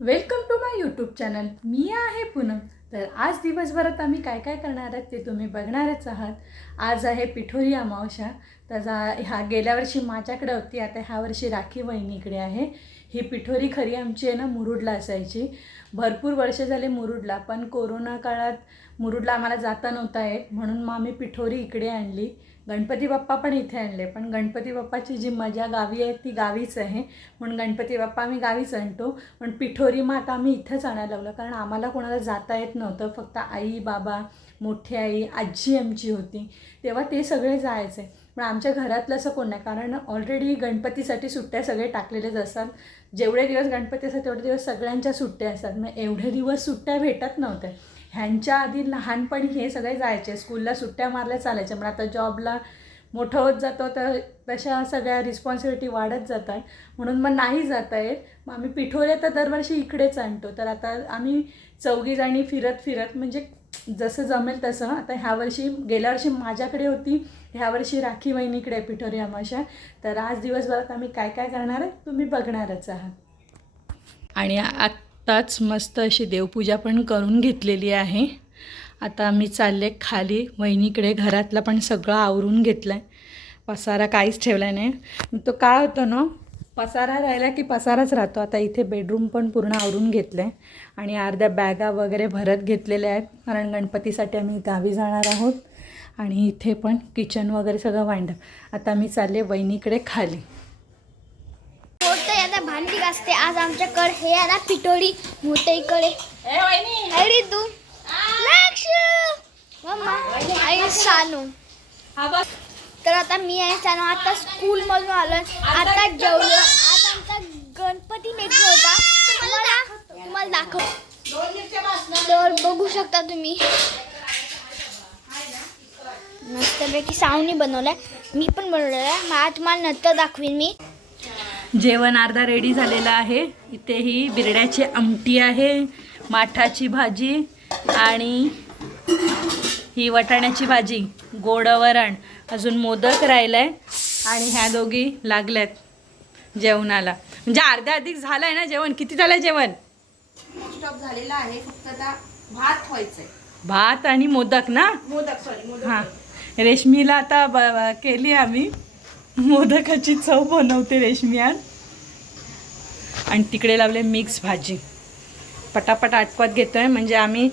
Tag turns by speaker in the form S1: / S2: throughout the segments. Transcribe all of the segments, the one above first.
S1: Welcome to my YouTube channel मी आहे पूनम. तर आज दिवसभरात आम्ही काय काय करणार आहात ते तुम्ही बघणारच आहात. आज आहे पिठोरी अमावश्या त्याचा ह्या गेल्या वर्षी माझ्याकडे होती आता ह्या वर्षी राखी वहिनीकडे आहे. ही पिठोरी खरी आमची आहे ना मुरुडला असायची. भरपूर वर्ष झाले मुरुडला पण कोरोना काळात मुरुडला आम्हाला जाता नव्हता येत म्हणून मग आम्ही पिठोरी इकडे आणली. गणपती बाप्पा पण इथे आणले. पण गणपती बाप्पाची जी मजा गावी आहे ती गावीच आहे. म्हणून गणपती बाप्पा आम्ही गावीच आणतो. पण पिठोरी मग आता आम्ही इथंच आणायला लागलो कारण आम्हाला कोणाला जाता येत नव्हतं. फक्त आई बाबा मोठी आई आजी आमची होती. तेव्हा ते सगळे जायचे. पण आमच्या घरातलं असं कोण नाही. कारण ऑलरेडी गणपतीसाठी सुट्ट्या सगळे टाकलेलेच असतात. जेवढे दिवस गणपती असतात तेवढे दिवस सगळ्यांच्या सुट्ट्या असतात. मग एवढे दिवस सुट्ट्या भेटत नव्हत्या. ह्यांच्या आधी लहानपणी हे सगळे जायचे. स्कूलला सुट्ट्या मारल्या चालायच्या पण आता जॉबला मोठं होत जातो तर तशा सगळ्या रिस्पॉन्सिबिलिटी वाढत जातात. म्हणून मग नाही जाता येत. मग आम्ही पिठोरे तर दरवर्षी इकडेच आणतो. तर आता आम्ही चौघीजणी फिरत फिरत म्हणजे जसं जमेल तसं. आता ह्या वर्षी गेल्या वर्षी माझ्याकडे होती. ह्या वर्षी राखी वहिनीकडे आहे पिठोरी अमावस्या. तर आज दिवसभरात आम्ही काय काय करणार आहे? तुम्ही बघणारच आहात. आणि आत्ताच मस्त अशी देवपूजा पण करून घेतलेली आहे. आता आम्ही चालले खाली. वहिनीकडे घरातला पण सगळं आवरून घेतलं आहे पसारा काहीच ठेवला नाही. तो काय होतो ना पसारा राहिला की पसाराच राहतो. आता इथे बेडरूम पण पूर्ण आवरून घेतलं आहे आणि अर्ध्या बॅगा वगैरे भरत घेतलेल्या आहेत. कारण गणपतीसाठी आम्ही गावी जाणार आहोत. आणि इथे पण किचन वगैरे सगळं वांडं आता मी चालले वहिनीकडे खाली
S2: मोठं आता भांडी घासते आज आमच्याकडे हे आहे ना पिठोरी मोठ्याकडे अरे तू लक्ष. मम्मा. आई सानू. तर आता मी आहे सानू. आता स्कूल मधून आलोय. आता जेवलो. आज आमचा गणपती मेघ होता. तुम्हाला तुम्हाला दाखव. तर बघू शकता तुम्ही. मस्तपैकी सावनी बनवलाय. मी पण बनवलेला आहे. मला तुम्हाला नंतर दाखवीन मी.
S1: जेवण अर्धा रेडी झालेलं आहे. इथे ही बिरड्याची आमटी आहे माठाची भाजी आणि ही वटाण्याची भाजी गोड वरण. अजून मोदक राहिलाय आणि ह्या दोघी लागल्यात जेवणाला. म्हणजे अर्ध्या अधिक झालंय ना जेवण? किती झालंय जेवण?
S3: स्टॉप झालेला आहे फक्त आता भात व्हायचंय.
S1: भात आणि मोदक ना?
S3: मोदक सॉरी मोदक.
S1: हां. रेशमीला आता ब ब- केली आम्ही. मोदकाची चव बनवते रेशमियान. आणि तिकडे लावले मिक्स भाजी. पटापट आटपत घेतो आहे म्हणजे आम्ही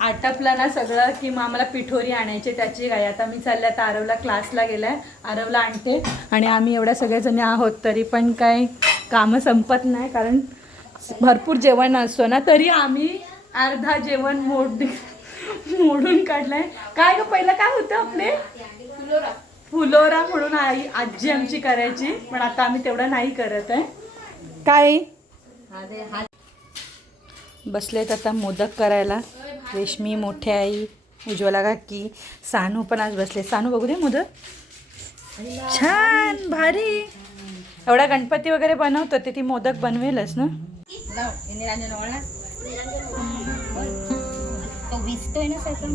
S1: आटपला ना सगळं की मग आम्हाला पिठोरी आणायची त्याची काय आता मी चालले आता आरवला क्लासला गेला आहे आरवला आणते. आणि आम्ही एवढ्या सगळेजणी आहोत तरी पण काय कामं संपत नाही कारण भरपूर जेवण असतो ना तरी आम्ही अर्धा जेवण मोड मोडून काढलंय. काय गं पहिलं काय होतं आपले? फुलोरा म्हणून आई आजी आमची करायची पण आता आम्ही तेवढं नाही करत आहे. काय? बसलेत आता मोदक करायला. रेशमी मोठ्या आई उज्ज्वला काकी सानू पण आज बसले. सानू बघू दे मोदक. छान भारी. एवढा गणपती वगैरे बनवतो ते ती मोदक बनवेलच ना?
S3: तो विजतोय ना त्याचं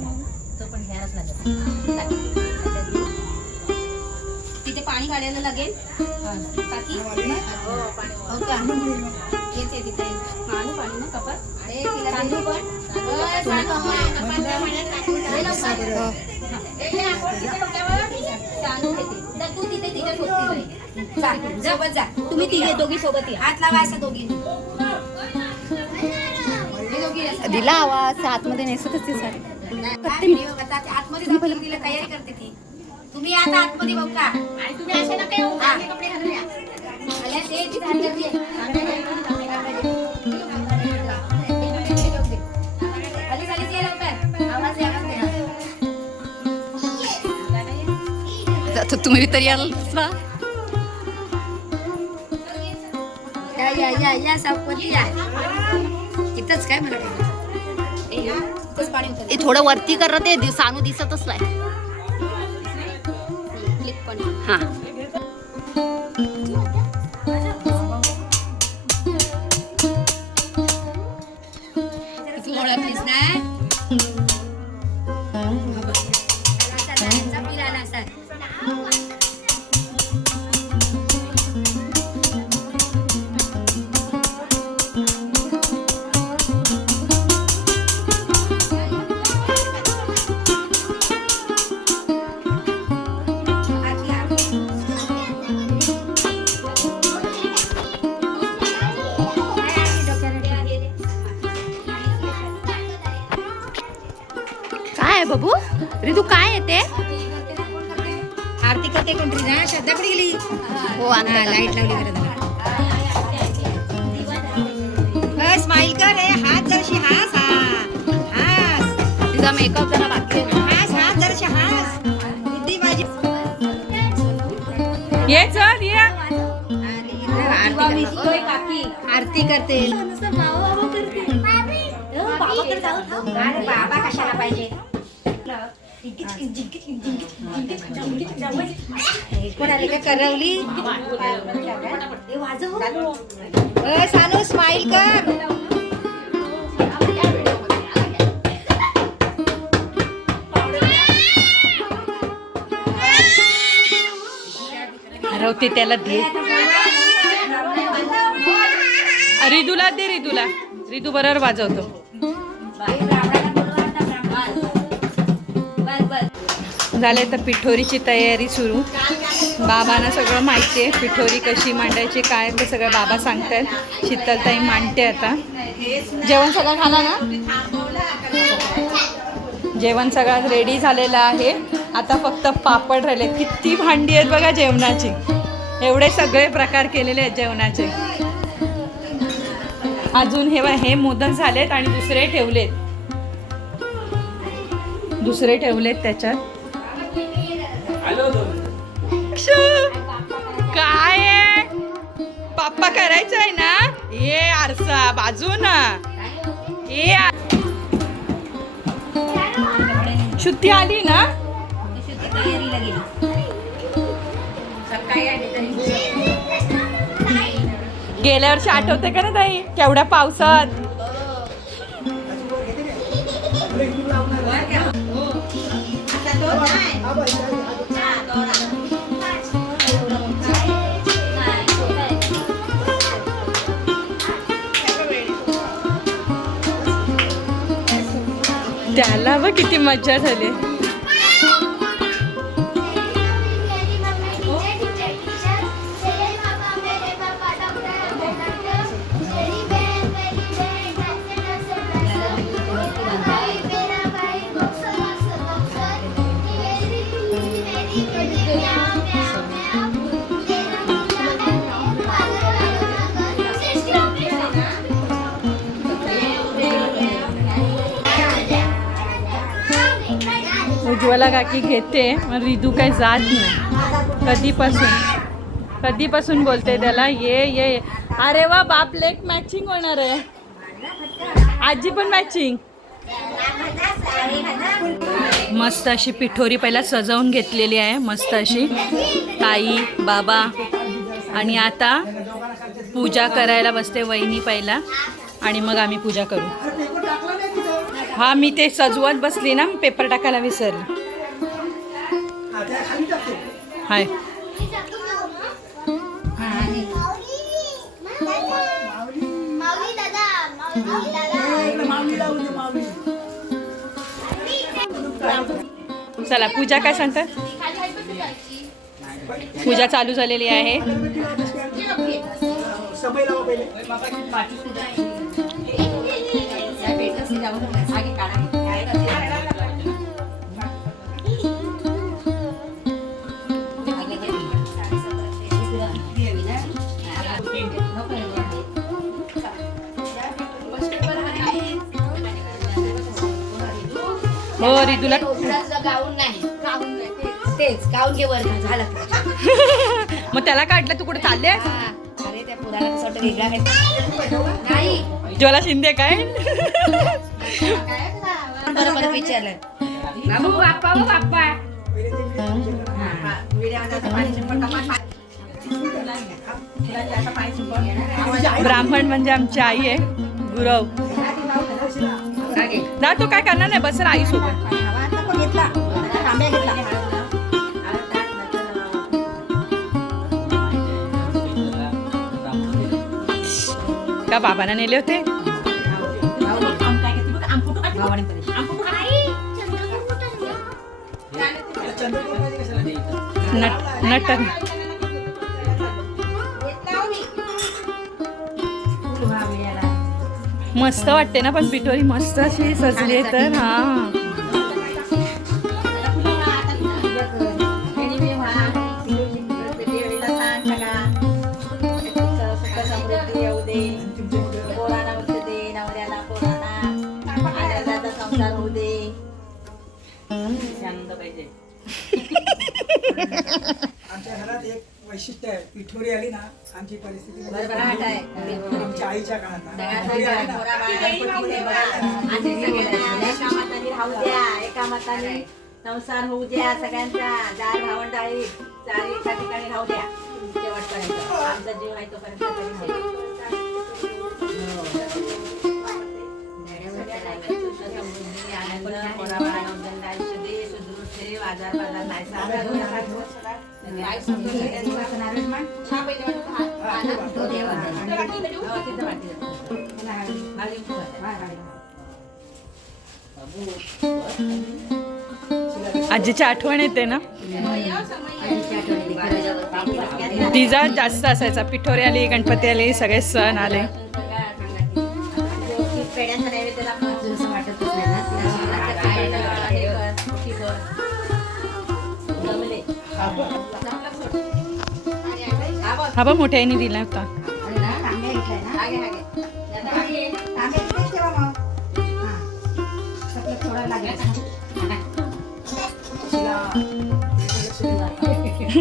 S3: तो पण घ्यायलाच लागेल. तिथे पाणी काढायला लागेल. टाकी हो का येते तिथे पाणी पाणी ना कपात. अरे तिला तांदूळ पण. तुम्ही तिघे दोघी सोबत या. हात लावायचा दोघी.
S2: दिला आवाज आतमध्ये नेसतच ती साडी
S3: आतमध्ये तिला तयारी करते ती. तुम्ही आता आतमध्ये बघ का? आणि तुम्ही असे नका येऊ चांगले कपडे घालून या. आल्या ते ती घाल गर्दी आहे. खाली खाली ये लवकर. आवाज आहे, आवाज आहे.
S4: आता तुम्ही तरी आलाच ना?
S3: या या या या सावपती या. इथंच काय मला.
S4: हे थोडं वरती कर ते सानू दिसतच नाही. येते?
S3: आरती करते कोणतरी. ना श्रद्धा कुठे गेली?
S4: हो आणते
S3: लाइट लावली झालं स्माइल कर हात जरशी हास हा. हास.
S4: तिचा मेकअप जरा बाकी आहे.
S3: हास हात जरशी हास. किती माझी
S1: ये चल ये.
S3: आरती करते. आरती करते. बाबा कशाला पाहिजे? कोण का करवली सानू स्माइल कर.
S1: हरवते त्याला दे. रिदूला दे रिदूला. रिदू बरोबर वाजवतो. झाले तर पिठोरीची तयारी सुरू. बाबांना सगळं माहिती आहे पिठोरी कशी मांडायची काय ते सगळं बाबा सांगतायत. शीतलताई मांडते आता. जेवण सगळं झालं ना? जेवण सगळं रेडी झालेलं आहे. आता फक्त पापड राहिले किती भांडी आहेत बघा जेवणाची. एवढे सगळे प्रकार केलेले आहेत जेवणाचे. अजून हे हे मोदक झालेत आणि दुसरे ठेवलेत. दुसरे ठेवलेत त्याच्यात. अक्षु, काय पप्पा करायचं आहे ना? ये आरसा बाजू ना. ये शुद्धी आली ना? गेल्या वर्षी आठवते का ना ताई? केवढ्या पावसात. त्याला किती मज्जा झाली. उज्ज्वला काकी घेते मग रिदू काय जात नाही. कधीपासून? कधीपासून बोलते त्याला? ये ये अरे वा बाप लेक मॅचिंग होणार आहे. आजी पण मॅचिंग मस्त अशी पिठोरी पहिला सजवून घेतलेली आहे मस्त अशी. ताई बाबा आणि आता पूजा करायला बसते वहिनी पहिला. आणि मग आम्ही पूजा करू. हा मी ते सजवत बसली ना पेपर टाकायला विसरले. हाय.
S2: माऊली दादा माऊली दादा
S1: चला पूजा काय सांगतात? पूजा चालू झालेली आहे. हो रिदूला
S2: गाऊन नाही गाऊन नाही
S3: तेच गाऊन घे झालं
S1: मग त्याला काढलं तू कुठे चालले?
S3: हा. अरे त्या पुराला कसं वाटतं वेगळा काय नाही.
S1: ज्वाला शिंदे काय?
S3: बरोबर विचारलं. बाबू बाप्पा हो बाप्पा.
S1: ब्राह्मण म्हणजे आमची आई आहे गुरव. ना तू काय करणार नाही बस आई सोबत
S3: घेतला तांब्या घेतला
S1: का बाबांना नेले होते. नट नटन. मस्त वाटते ना पण पिठोरी मस्त अशी सजली आहे तर हा.
S5: पाहिजे. पिठोरी आली ना आमची परिस्थिती म्हणजे
S3: भरभराट आहे.
S5: आमच्या आईच्या काळात ना. आली ना,
S3: एका मताने राहू द्या एका मताने संसार होऊ द्या सगळ्यांचा. चार भावंड आहे चार एका ठिकाणी राहू द्या. शेवटपर्यंत. आमचा जीव आहे तोपर्यंत तरी राहू द्या. समृद्धी, आनंद, आयुष्य दे, सुदृढ ठेव, आजार पाजार नाही
S1: आजीच्या आठवण येते ना? तिचा जास्त असायचा. पिठोरी आली गणपती आली सगळे सण आले.
S3: पेड्यांचा नैवेद्य हा
S1: बा मोठ्या आईने दिला होता.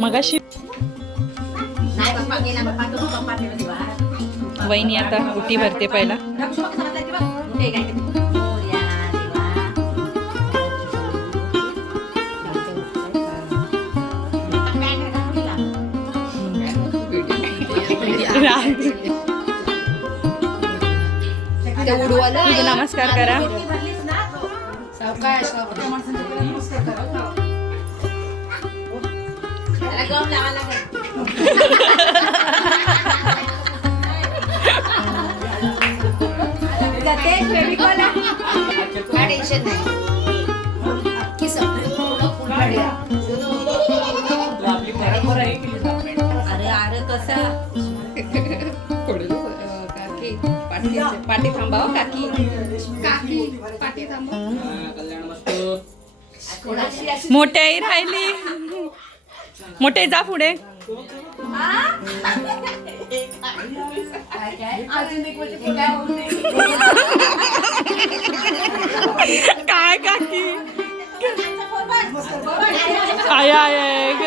S1: मगाशी वहिनी आता उटी भरते पहिला.
S3: रक्षू बाप्पा टेन्शन नाही अख्खी सगळी पूर्ण फुलझडी. अरे अरे कसं
S4: पाठी थांबाव काकी
S5: काकी
S4: पाठी थांबा
S3: कोणाची
S1: आई राहिली मोठे जा पुढे. काय काकी? आय आय ग.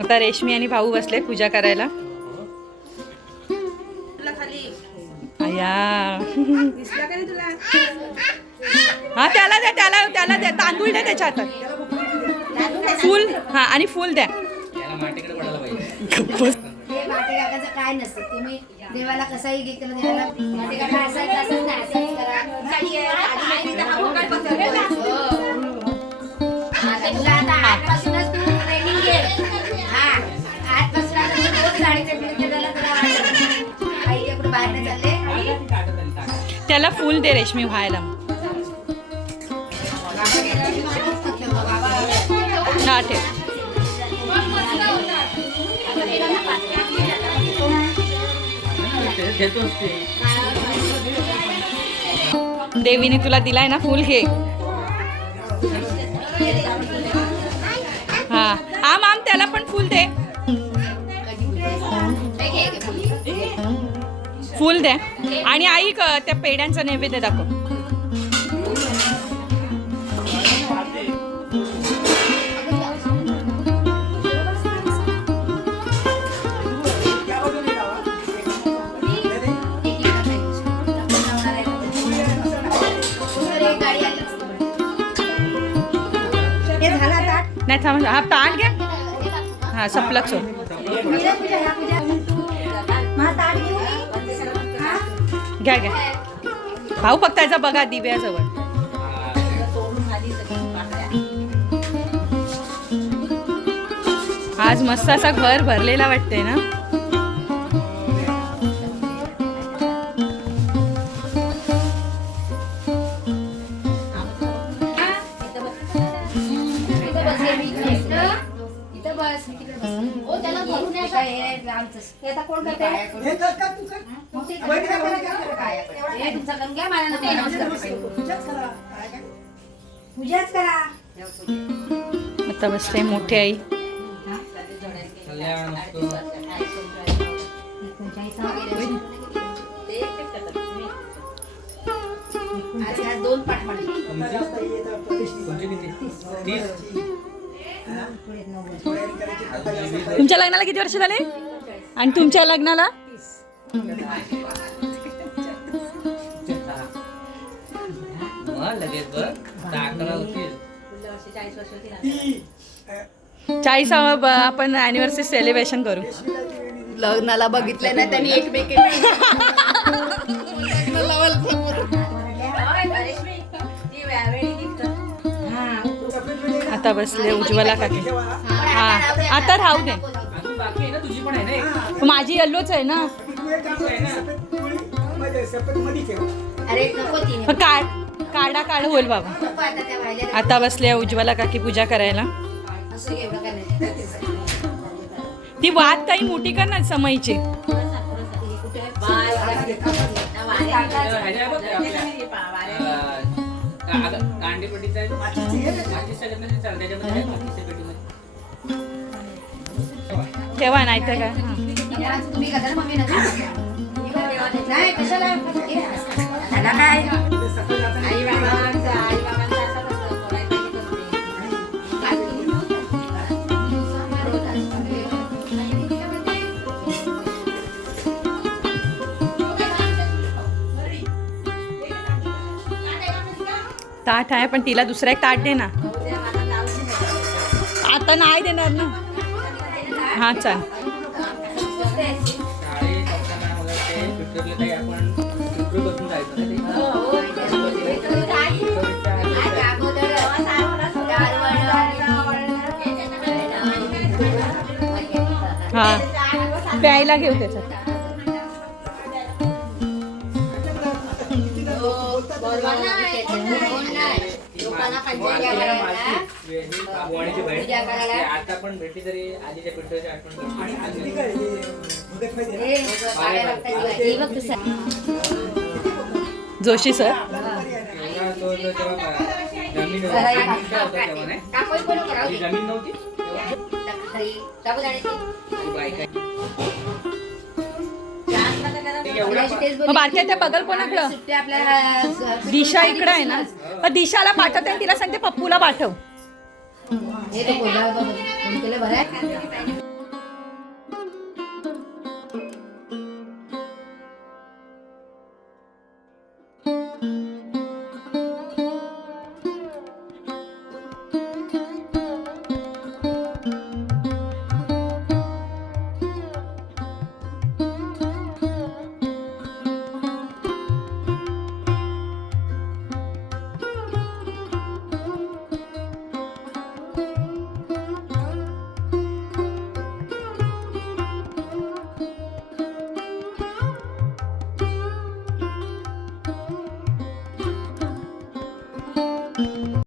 S1: आता रेशमी आणि भाऊ बसले पूजा करायला. हा त्याला द्या त्याला त्याला द्या. तांदूळ द्या त्याच्या हातात. फुल हा आणि फुल द्या.
S2: हे बाटे काकाचं काय नसतं. तुम्ही देवाला कसाही घेतलं आजपासूनच तू ट्रेनिंग घे हा आजपासून
S1: त्याला फुल दे रेशमी व्हायला. हा ठेव देवीने तुला दिलाय ना फुल घे हा. आम आम त्याला पण फुल दे. फुल द्या आणि आई क- त्या पेड्यांचा नैवेद्य दाखव. नाही थांब हा ताण घ्या हा सपलक सो घ्या घ्या. भाऊ फक्त याचा बघा दिव्याजवळ. आज मस्त असा घर भरलेला वाटते ना?
S3: आता कोण करते
S5: हे कर का तू कर. वहिनी काय करा, काय करा.
S2: हे तुमचा गंगा मला नको नमस्कार
S5: पूजाच करा. काय काय?
S3: पूजाच करा.
S1: आता बसते मोठी आई.
S3: तुमच्या लग्नाला किती वर्ष झाले? आणि तुमच्या लग्नाला? चाळीसावं ब- आपण अॅनिव्हर्सरी सेलिब्रेशन करू.
S1: लग्नाला बघितलं नाही त्यांनी एकमेकींना.
S5: ना,
S3: आता बसले उज्ज्वला काकी. हा आता राहू दे.
S6: बाकी आहे ना तुझी पण आहे ना एक?
S5: हा,
S3: माझी येल्लोच आहे ना.
S4: अरे नको तिने.
S3: मग काढ काढा काढ. होईल बाबा.
S4: नको आता त्या वाहिल्या
S3: आता बसले उज्ज्वला काकी पूजा करायला.
S4: असं घे, एवढं काय नाही.
S3: ती वाद काही मोठी कर ना
S6: ह्याच्या बघ,
S4: आपल्या-.
S6: अं, आहे
S5: आहे.
S6: चालतं, त्याच्यामध्ये आहे पेटीमध्ये.
S3: ठेवा नाही तर काय? ताट आहे पण तिला दुसरा एक ताट दे ना आता नाही देणार ना. हा चल
S6: शाळेत असताना वगैरे ते पिक्चरला काही आपण पिक्चर बसून जायचो ना ते.
S3: हा प्यायला घेऊ त्याच्यात
S6: मालकीला आता पण भेटली तरी आधीच्या आठवण?
S3: जोशी सर.
S6: जमीन नव्हती?
S3: बारक्या त्या बगल कोणाकडं दिशा इकडं आहे ना. दिशाला पाठवते आणि तिला सांगते पप्पूला पाठव. हे तो कोल्हा बाबा केलं बरं